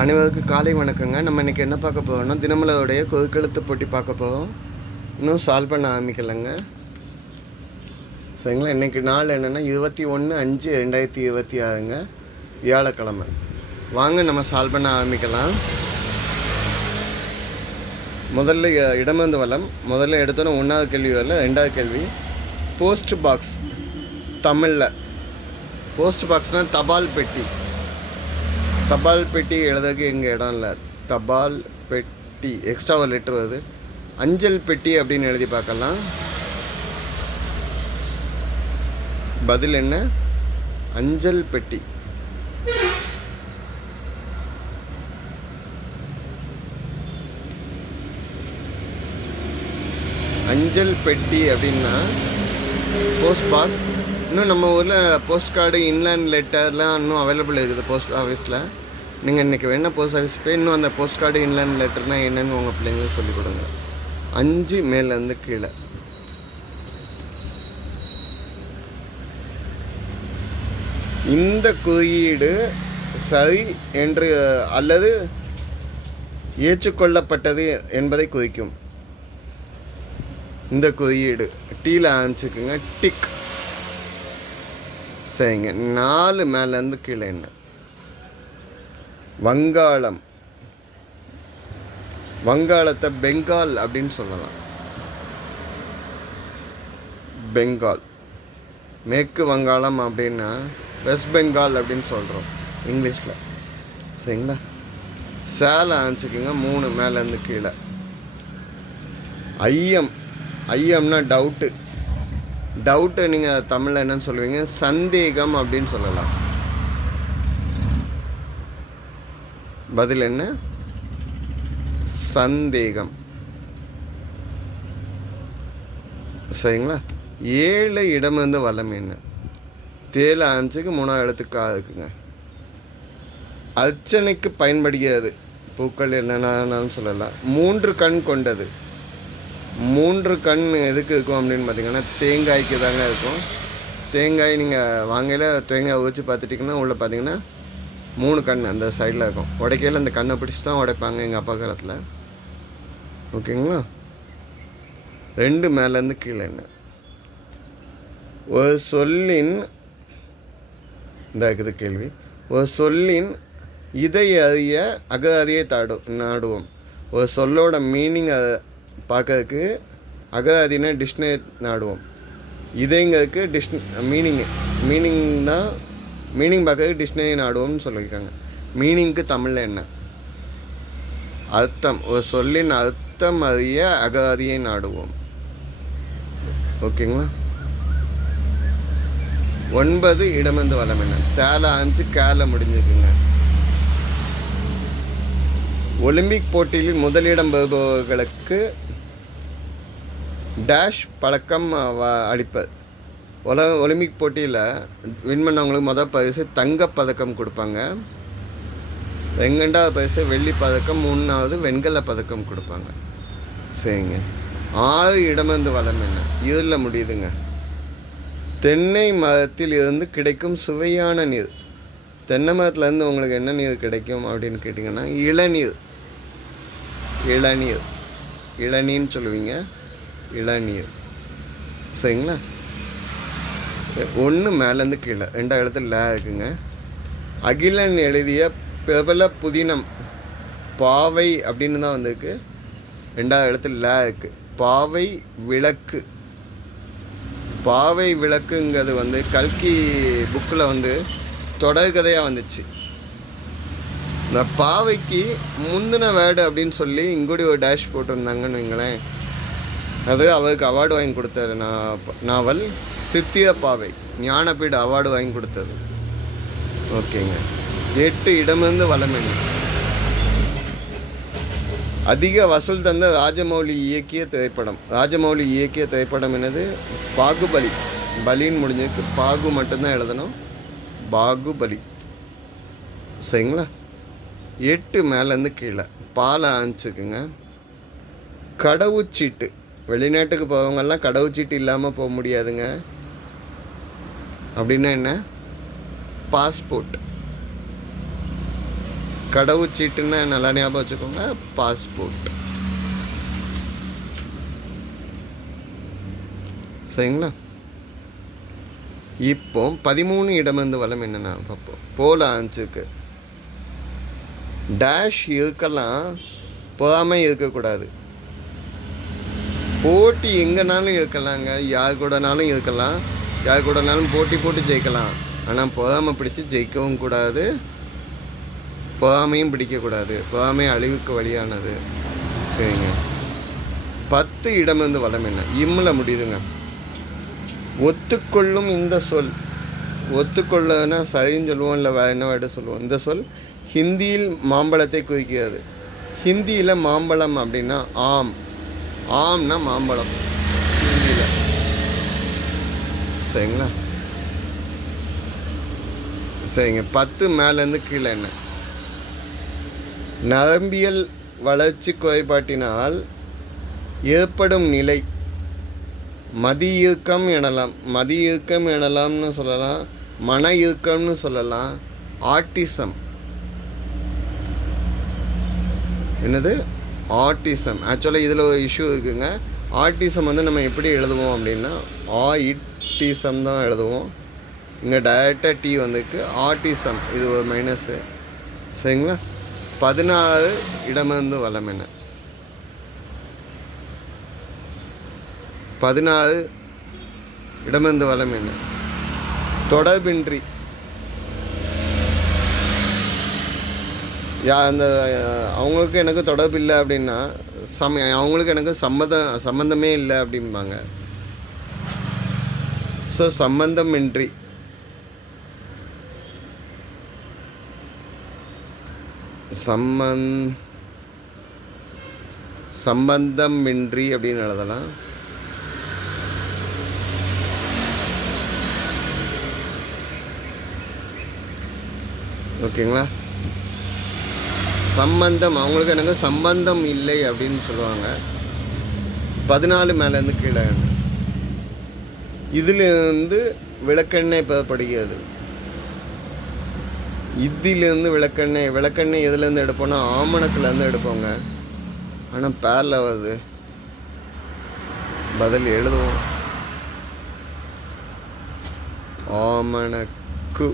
அனைவருக்கும் காலை வணக்கங்க. நம்ம இன்றைக்கி என்ன பார்க்க போகிறோம்னா, தினமலருடைய கொதுக்கெழுத்து போட்டி பார்க்க போகிறோம். இன்னும் சால்வ் பண்ண ஆரம்பிக்கலைங்க. சரிங்களா? இன்றைக்கி நாள் என்னென்னா 21/5/2026ங்க, வியாழக்கிழமை. வாங்க நம்ம சால்வ் பண்ண ஆரம்பிக்கலாம். முதல்ல இடமிருந்து வலம். முதல்ல எடுத்தோன்னே 1வது கேள்வி வரல. 2வது கேள்வி போஸ்ட் பாக்ஸ். தமிழில் போஸ்ட் பாக்ஸ்னால் தபால் பெட்டி. தபால் பெட்டி எழுதுறதுக்கு எங்கள் இடம் இல்லை. தபால் பெட்டி எக்ஸ்ட்ரா ஒரு லெட்ரு வருது. அஞ்சல் பெட்டி அப்படின்னு எழுதி பார்க்கலாம். பதில் என்ன? அஞ்சல் பெட்டி. அஞ்சல் பெட்டி அப்படின்னா போஸ்ட் பாக்ஸ். இன்னும் நம்ம ஊரில் போஸ்ட் கார்டு, இன்லேண்ட் லெட்டர்லாம் இன்னும் அவைலபிள் இருக்குது போஸ்ட் ஆஃபீஸில். நீங்கள் இன்றைக்கி வேணால் போஸ்ட் ஆஃபீஸ் போய் இன்னும் அந்த போஸ்ட் கார்டு, இன்லேண்ட் லெட்டர்னால் என்னென்னு உங்கள் பிள்ளைங்களுக்கு சொல்லிக் கொடுங்க. 5 மேலேருந்து கீழே. இந்த குறியீடு சரி என்று அல்லது ஏற்றுக்கொள்ளப்பட்டது என்பதை குறிக்கும். இந்த குறியீடு டீயில் ஆரம்பிச்சுக்குங்க. டிக். சரிங்க. 4 மேலேருந்து கீழே என்ன? வங்காளம். வங்காளத்தை பெங்கால் அப்படின்னு சொல்லலாம். பெங்கால். மேற்கு வங்காளம் அப்படின்னா வெஸ்ட் பெங்கால் அப்படின்னு சொல்கிறோம் இங்கிலீஷில். சரிங்களா? சேலை ஆரம்பிச்சுக்கிங்க. 3 மேலேருந்து கீழே. ஐயம். ஐயம்னா டவுட்டு. டவுட்டு நீங்கள் தமிழில் என்னன்னு சொல்லுவீங்க? சந்தேகம் அப்படின்னு சொல்லலாம். பதில் என்ன? சந்தேகம். சரிங்களா? 7 இடமிருந்து வலம் என்ன? தேல ஆரம்பிச்சுக்கு 3வது இடத்துக்காக இருக்குங்க. அர்ச்சனைக்கு பயன்படுகிறது. பூக்கள் என்னென்னாலும் சொல்லலாம். 3 கண் கொண்டது. 3 கண் எதுக்கு இருக்கும் அப்படின்னு பார்த்தீங்கன்னா, தேங்காய்க்கு தாங்க இருக்கும். தேங்காய் நீங்கள் வாங்கையில் தேங்காய் வச்சு பார்த்துட்டிங்கன்னா உள்ளே பார்த்தீங்கன்னா 3 கண் அந்த சைடில் இருக்கும். உடைக்கையில் அந்த கண்ணை பிடிச்சி தான் உடைப்பாங்க எங்கள் அப்பா காலத்தில். ஓகேங்களா? 2 மேலேருந்து கீழே என்ன? ஒரு சொல்லின் இந்த இருக்குது கேள்வி. ஒரு சொல்லின் இதை அறிய அகராதியை நாடுவோம். ஒரு சொல்லோட மீனிங் பார்க்கறதுக்கு அகராதினா டிக்ஷனரி நாடுவோம். இதைங்கிறதுக்கு மீனிங் தான். மீனிங் பார்க்கறதுக்கு டிக்ஷனரி நாடுவோம்னு சொல்லியிருக்காங்க. மீனிங்க்கு தமிழில் என்ன? அர்த்தம். ஒரு சொல்லின் அர்த்தம் அறிய அகராதியை நாடுவோம். ஓகேங்களா? 9 இடமிருந்து வலம் என்ன? தேல ஆரம்பிச்சு கேல முடிஞ்சிருக்குங்க. ஒலிம்பிக் போட்டியில் முதலிடம் பெறுபவர்களுக்கு டேஷ் பழக்கம் அளிப்பது. ஒலிம்பிக் போட்டியில் வின் பண்ணவங்களுக்கு முதல் பரிசு தங்கப்பதக்கம் கொடுப்பாங்க. 2வது பரிசு வெள்ளி பதக்கம், 3வது வெண்கல பதக்கம் கொடுப்பாங்க. சரிங்க. 6 இடமிருந்து வலம் என்ன? இதில் முடியுதுங்க. தென்னை மரத்தில் இருந்து கிடைக்கும் சுவையான நீர். தென்னை மரத்துலேருந்து உங்களுக்கு என்ன நீர் கிடைக்கும் அப்படின்னு கேட்டிங்கன்னா இளநீர். இளநீர். இளநீர்னு சொல்லுவீங்க. இளநீர். சரிங்களா? 1 மேலேருந்து கீழே. 2வது இடத்துல இருக்குங்க. அகிலன் எழுதிய பிரபல புதினம் பாவை அப்படின்னு தான் வந்திருக்கு. 2வது இடத்துல இருக்கு. பாவை விளக்கு. பாவை விளக்குங்கிறது கல்கி புக்கில் தொடர்கதையாக வந்துச்சு. இந்த பாவைக்கு முந்தின வேர்டு அப்படின்னு சொல்லி இங்கூடி ஒரு டேஷ் போட்டிருந்தாங்கன்னு வைங்களேன். அது அவருக்கு அவார்டு வாங்கி கொடுத்தது நாவல் சித்திர பாவை. ஞானபீட அவார்டு வாங்கி கொடுத்தது. ஓகேங்க. 8 இடமிருந்து வலம் என்ன? அதிக வசூல் தந்த ராஜமௌலி இயக்கிய திரைப்படம். ராஜமௌலி இயக்கிய திரைப்படம் என்னது? பாகுபலி. பலின்னு முடிஞ்சதுக்கு பாகு மட்டும்தான் எழுதணும். பாகுபலி. சரிங்களா? 8 மேலேருந்து கீழே. பாலை ஆரம்பிச்சுக்குங்க. கடவுச்சீட்டு. வெளிநாட்டுக்கு போகிறவங்கெல்லாம் கடவுச்சீட்டு இல்லாமல் போக முடியாதுங்க. அப்படின்னா என்ன? பாஸ்போர்ட். கடவுச்சீட்டுன்னு நல்லா ஞாபகம் வச்சுக்கோங்க, பாஸ்போர்ட். சரிங்களா? இப்போ 13 இடமிருந்து வலம் என்னென்னா பார்ப்போம். போல 5க்கு டேஷ் இருக்கலாம், போகாமல் இருக்கக்கூடாது. போட்டி எங்கேனாலும் இருக்கலாங்க, யார் கூடனாலும் இருக்கலாம், யார் கூடனாலும் போட்டி போட்டு ஜெயிக்கலாம். ஆனால் போகாமல் பிடிச்சி ஜெயிக்கவும் கூடாது, போகாமையும் பிடிக்கக்கூடாது. போகாமை அழிவுக்கு வழியானது. சரிங்க. 10 இடமிருந்து வலம் என்ன? இம்மில் முடியுதுங்க. ஒத்துக்கொள்ளும் இந்த சொல், ஒத்துக்கொள்ளனா சரின்னு சொல்லுவோம், இல்லை வேறு என்ன வேர்டு சொல்லுவோம். இந்த சொல் ஹிந்தியில் மாம்பழத்தை குறிக்கிறது. ஹிந்தியில் மாம்பழம் அப்படின்னா ஆம். ஆம்னா மாம்பழம் ஹிந்தியில். சரிங்களா? சரிங்க. 10 மேலேருந்து கீழே என்ன? நரம்பியல் வளர்ச்சி குறைபாட்டினால் ஏற்படும் நிலை மதி இயக்கம் எனலாம். மதி இயக்கம் எனலாம்னு சொல்லலாம், மன இயக்கம்னு சொல்லலாம். ஆட்டிசம். என்னது? ஆட்டிசம். ஆக்சுவலாக இதில் ஒரு இஷ்யூ இருக்குங்க. ஆட்டிசம் வந்து நம்ம எப்படி எழுதுவோம் அப்படின்னா ஆயிட்டிசம் தான் எழுதுவோம். இங்கே டைரெக்டாக டி வந்துருக்கு. ஆட்டிசம் இது ஒரு மைனஸு. சரிங்களா? 16 இடமிருந்து வலம் என்ன? 16 இடமிருந்து வலம் என்ன? தொடர்பின்றி. அந்த அவங்களுக்கு எனக்கு தொடர்பு இல்லை அப்படின்னா அவங்களுக்கு எனக்கு சம்மந்தமே இல்லை அப்படிம்பாங்க. ஸோ சம்பந்தமின்றி. சம்பந்தமின்றி அப்படின்னு எழுதலாம். ஓகேங்களா? சம்பந்தம், அவங்களுக்கு எனக்கு சம்பந்தம் இல்லை அப்படின்னு சொல்லுவாங்க. 14 மேலேருந்து கீழே. இதிலிருந்து விளக்கெண்ணெய் பெறப்படுகிறது. இதிலேருந்து விளக்கெண்ணெய். விளக்கெண்ணெய் எதுலேருந்து எடுப்போம்னா ஆமணக்குலேருந்து எடுப்போங்க. ஆனால் பேரில் வருது, பதில் எழுதுவோம். ஆமணக்கு.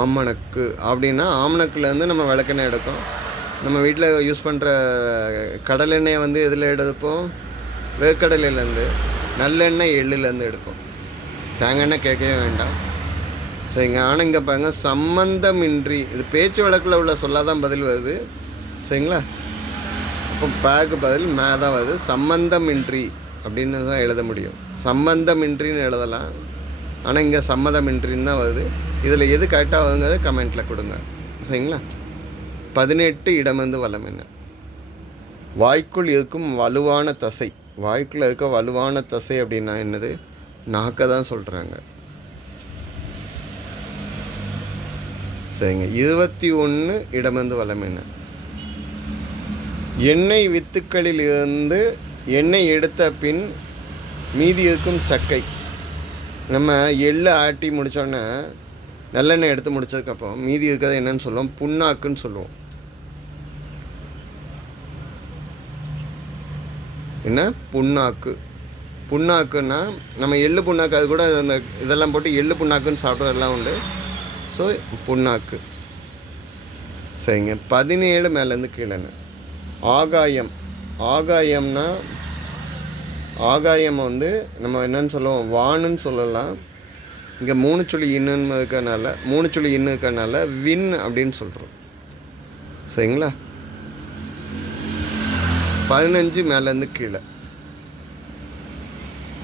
ஆமணக்கு அப்படின்னா ஆமணக்குலேருந்து நம்ம விளக்கெண்ணெய் எடுப்போம். நம்ம வீட்டில் யூஸ் பண்ணுற கடலெண்ணெயை வந்து எதில் எடுப்போம்? வேர்க்கடலையிலேருந்து. நல்லெண்ணெய் எள்ளுலேருந்து எடுப்போம். தேங்காய் கேட்கவே வேண்டாம். சரிங்க. ஆனால் இங்கே பாருங்க, சம்பந்தமின்றி. இது பேச்சு வழக்கில் உள்ள சொல்லாதான் பதில் வருது. சரிங்களா? அப்போ பேக்கு பதில் தான் வருது. சம்பந்தமின்றி அப்படின்னு தான் எழுத முடியும். சம்பந்தமின்றின்னு எழுதலாம், ஆனால் இங்கே சம்மதமின்றின்னு தான் வருது. இதில் எது கரெக்டாக வருங்கிறது கமெண்ட்டில் கொடுங்க. சரிங்களா? 18 இடமிருந்து வலம் என்ன? வாய்க்குள் இருக்கும் வலுவான தசை. வாய்க்குள்ளே இருக்க வலுவான தசை அப்படின்னா என்னது? நாக்க தான் சொல்கிறாங்க. சரிங்க. 21 இடமிருந்து வலம் என்ன? எண்ணெய் வித்துக்களில் இருந்து எண்ணெய் எடுத்த பின் மீதி இருக்கும் சக்கை. நம்ம எள்ளை ஆட்டி முடித்தோடனே நல்லெண்ணெய் எடுத்து முடித்ததுக்கப்புறம் மீதி இருக்கிறது என்னன்னு சொல்லுவோம்? புண்ணாக்குன்னு சொல்லுவோம். என்ன? புண்ணாக்கு. புண்ணாக்குன்னா நம்ம எள்ளு புண்ணாக்கு, அது கூட அந்த இதெல்லாம் போட்டு எள்ளு புண்ணாக்குன்னு சாப்பிட்றதெல்லாம் உண்டு. ஸோ புண்ணாக்கு. சரிங்க. 17 மேலேருந்து கீழேன்னு ஆகாயம். ஆகாயம்னா ஆகாயம் வந்து நம்ம என்னன்னு சொல்லுவோம்? வானுன்னு சொல்லலாம். இங்கே 3 சுழி இன்னுன்னு இருக்கிறனால 3 சுழி இன்னும் இருக்கிறனால வின் அப்படின்னு சொல்கிறோம். சரிங்களா? 15 மேலேருந்து கீழே.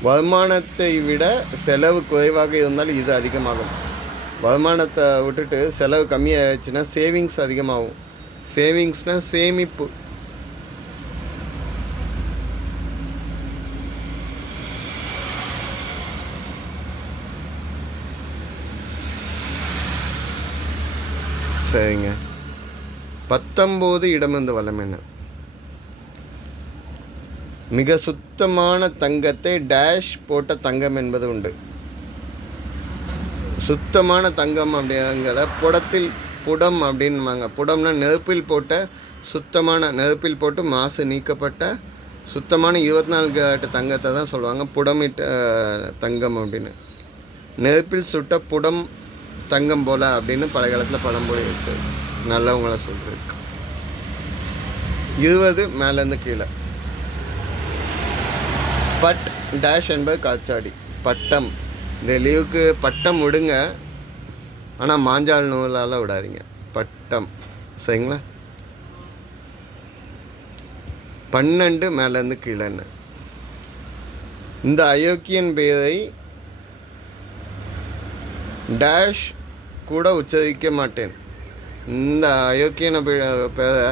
வருமானத்தை விட செலவு குறைவாக இருந்தால் இது அதிகமாகும். வருமானத்தை விட்டுட்டு செலவு கம்மியாகிடுச்சுன்னா சேவிங்ஸ் அதிகமாகும். சேவிங்ஸ்னால் சேமிப்பு. சரிங்க. 19 இடமிருந்து வலம் என்ன? மிக சுத்தமான தங்கத்தை டேஷ் போட்ட தங்கம் என்பது உண்டு. சுத்தமான தங்கம் அப்படிங்கிறத புடத்தில் புடம் அப்படின்பாங்க. புடம்னா நெருப்பில் போட்டு மாசு நீக்கப்பட்ட சுத்தமான 24 கேரட் தங்கத்தை தான் சொல்லுவாங்க புடமிட்ட தங்கம் அப்படின்னு. நெருப்பில் சுட்ட புடம் தங்கம் போல அப்படின்னு பல காலத்தில் பழமொழி இருக்குது. நல்லவங்கள சொல்கிறதுக்கு 20 மேலேருந்து கீழே. பட் டேஷ் என்பது காற்றாடி. பட்டம், இந்த லீவுக்கு பட்டம் விடுங்க, ஆனால் மாஞ்சால் நூலால் விடாதீங்க. பட்டம் சரிங்களா. 12 மேலேருந்து கீழேன்னு. இந்த அயோக்கியன் பேரை டேஷ் கூட உச்சரிக்க மாட்டேன். இந்த அயோக்கியன பேரை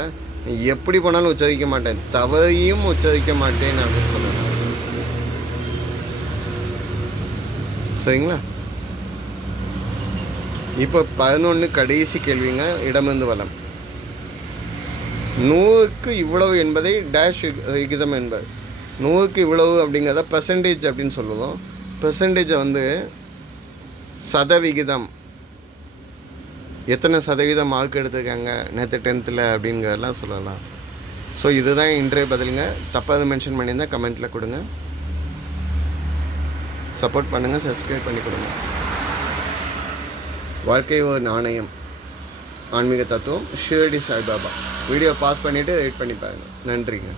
எப்படி போனாலும் உச்சரிக்க மாட்டேன், தவறையும் உச்சரிக்க மாட்டேன் அப்படின்னு சொல்லலாம் சரிங்களா. இப்போ 11 கடைசி கேள்விங்க. இடமிருந்து வலம். 100க்கு இவ்வளவு என்பதை டேஷ் விகிதம் என்பது. 100க்கு இவ்வளவு அப்படிங்கிறத பெர்சன்டேஜ் அப்படின்னு சொல்லுவோம். பெர்சன்டேஜை சதவிகிதம், எத்தனை சதவீதம் மார்க் எடுத்துருக்காங்க நேற்று 10th அப்படிங்கிறதெல்லாம் சொல்லலாம். ஸோ இதுதான் இன்றைய பதிலுங்க. தப்பாக மென்ஷன் பண்ணியிருந்தால் கமெண்ட்டில் கொடுங்க. சப்போர்ட் பண்ணுங்கள், சப்ஸ்கிரைப் பண்ணி கொடுங்க. வாழ்க்கை ஒரு நாணயம், ஆன்மீக தத்துவம், ஷிரடி சாய்பாபா. வீடியோ பாஸ் பண்ணிவிட்டு எடிட் பண்ணி பாருங்கள். நன்றிங்க.